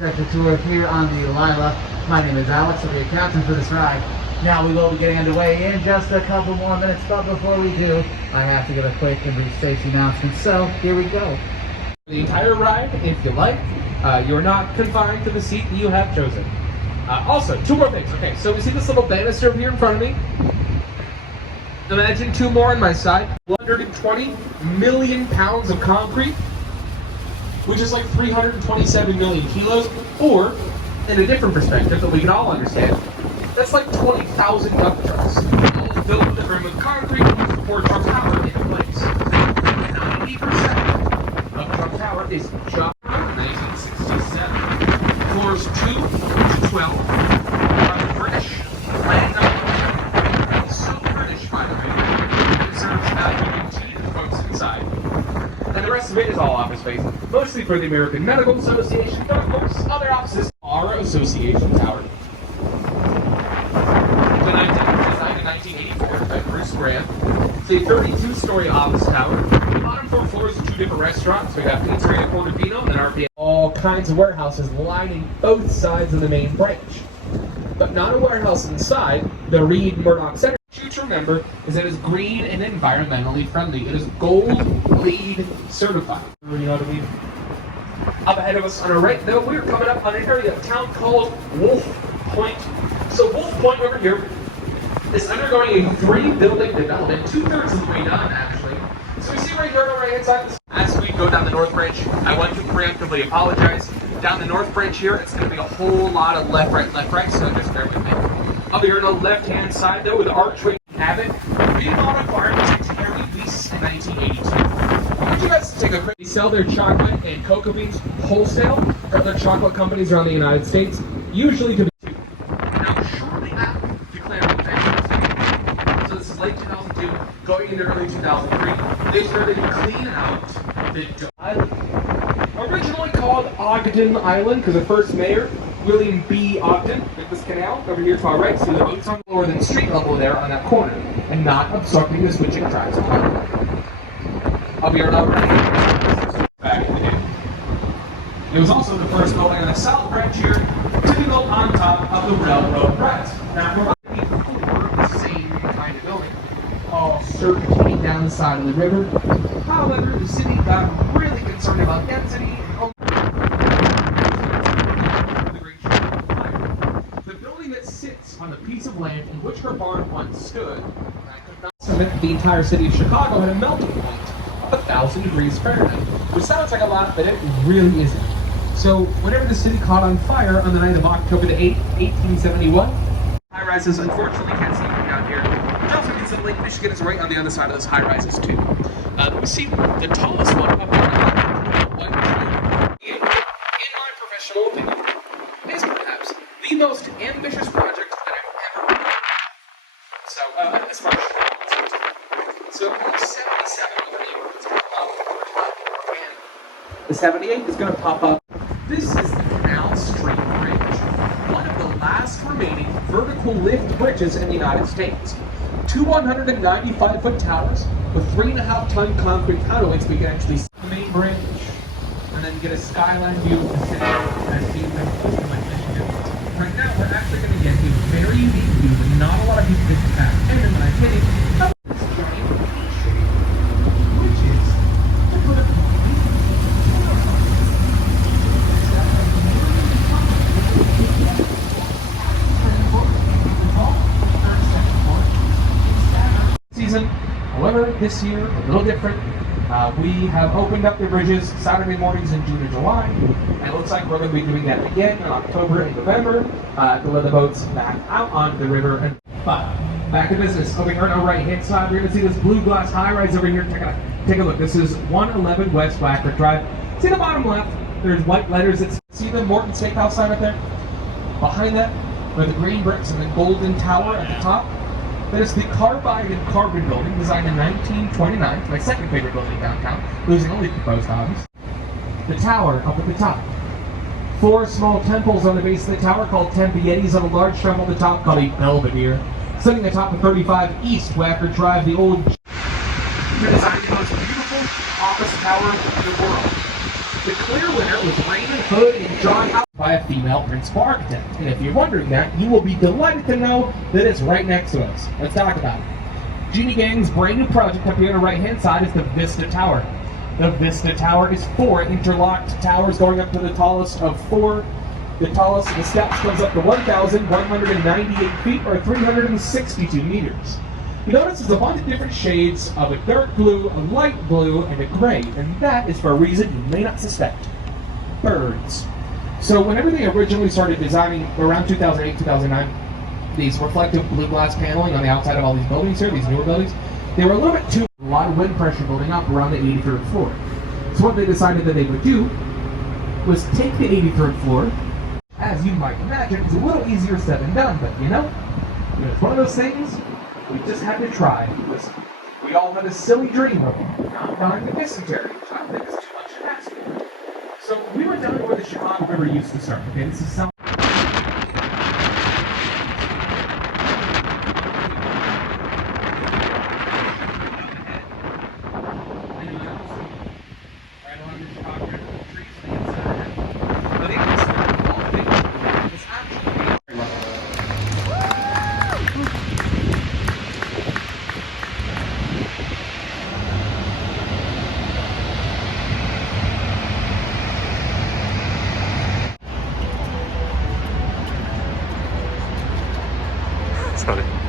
Sector tour here on the Lila. My name is Alex, I'll be your captain for this ride. Now we will be getting underway in just a couple more minutes, but before we do, I have to give a quick and brief safety announcement, so here we go. The entire ride, if you like, you're not confined to the seat that you have chosen. Also, two more things. Okay, so we see this little banister over here in front of me. Imagine two more on my side. 120 million pounds of concrete, which is like 327 million kilos, or, in a different perspective that we can all understand, that's like 20,000 dump trucks, all filled to the brim with concrete to support Trump Tower into place. 90% of Trump Tower is just 1967. Floors 2 to 12 are the British land of so British, by the way, it serves value to the folks inside. And the rest of it is all office space, mostly for the American Medical Association, but of course, other offices are Association Tower. Designed in 1984 by Bruce Graham. It's a 32-story office tower. The bottom 4 floors are 2 different restaurants. We got Pizzeria Portofino and RPM. All kinds of warehouses lining both sides of the main branch. But not a warehouse inside the Reed Murdoch Center. What you to remember is that it is green and environmentally friendly. It is gold LEED certified. You know what I mean? Up ahead of us on our right, though, we're coming up on an area of town called Wolf Point. So Wolf Point over here is undergoing a 3-building development, 2/3 of the way done, actually. So we see right here on the right-hand side, as we go down the north branch, I want to preemptively apologize. Down the north branch here, it's going to be a whole lot of left, right, so just bear with me. Up here on the left-hand side, though, with the archway cabin, remodel requirements to Harry Lease in 1982. I want you guys to take a quick. They sell their chocolate and cocoa beans wholesale. Other chocolate companies around the United States, usually to be. Now, shortly after declaring bankruptcy, so this is late 2002, going into early 2003, they started to clean out the island. Originally called Ogden Island, because the first mayor, William B. Ogden, with this canal over here to our right, so the boats on lower than street level there on that corner, and not obstructing the switching tracks of highway. Up here on our right, back in the day. It was also the first building on the south branch here to be built on top of the railroad tracks. Now, we're the same kind of building, all serpentining down the side of the river. However, the city got really concerned about density and the building that sits on the piece of land in which her barn once stood, the entire city of Chicago had a melting point of 1,000 degrees Fahrenheit, which sounds like a lot, but it really isn't. So, whenever the city caught on fire on the night of October the 8th, 1871, high-rises unfortunately can't see from down here. Which also means that Lake Michigan is right on the other side of those high-rises too. We see the tallest one up there, in my professional opinion, is perhaps the most ambitious project that I've ever done. So, as far as so 77 of the neighborhoods are up, and the 78th is going to pop up. This is the Canal Street Bridge, one of the last remaining vertical lift bridges in the United States. 2 195-foot towers with 3.5-ton concrete counterweights. We can actually see the main bridge and then get a skyline view of the city as seen from Lake Michigan. Right now, we're actually going to get a very unique view that not a lot of people get to pass. And in my opinion, this giant shape, which is to put a season. However, this year, a little different. We have opened up the bridges Saturday mornings in June and July. And it looks like we're going to be doing that again in October and November to let the boats back out onto the river. But back to business. Over here on our right-hand side, we're going to see this blue glass high-rise over here. Take a look. This is 111 West Blackbird Drive. See the bottom left? There's white letters that see the Morton Steakhouse sign up there? Behind that, are the green bricks and the golden tower at the top. There's the Carbide and Carbon building, designed in 1929, my second favorite building downtown, losing only to the post office. The tower up at the top. 4 small temples on the base of the tower called Tempe Yetis, on a large temple at the top called a Belvedere. Sitting atop of 35 East Wacker Drive, the old designed the most beautiful office tower in the world. The clear winner was Raymond Hood and John Howard. by a female principal architect. And if you're wondering that, you will be delighted to know that it's right next to us. Let's talk about it. Genie Gang's brand new project up here on the right hand side is the Vista Tower. The Vista Tower is 4 interlocked towers going up to the tallest of 4. The tallest of the steps comes up to 1,198 feet or 362 meters. You notice there's a bunch of different shades of a dark blue, a light blue, and a gray, and that is for a reason you may not suspect. Birds. So whenever they originally started designing around 2008, 2009, these reflective blue glass paneling on the outside of all these buildings here, these newer buildings, they were a little bit too, a lot of wind pressure building up around the 83rd floor. So what they decided that they would do was take the 83rd floor. As you might imagine, it's a little easier said than done, but you know, it's one of those things we just had to try. Listen, we all had a silly dream of not buying the dysentery, which I think is too much to ask for. So we went down to where the Chicago River used to start. Okay, this is some. Sorry.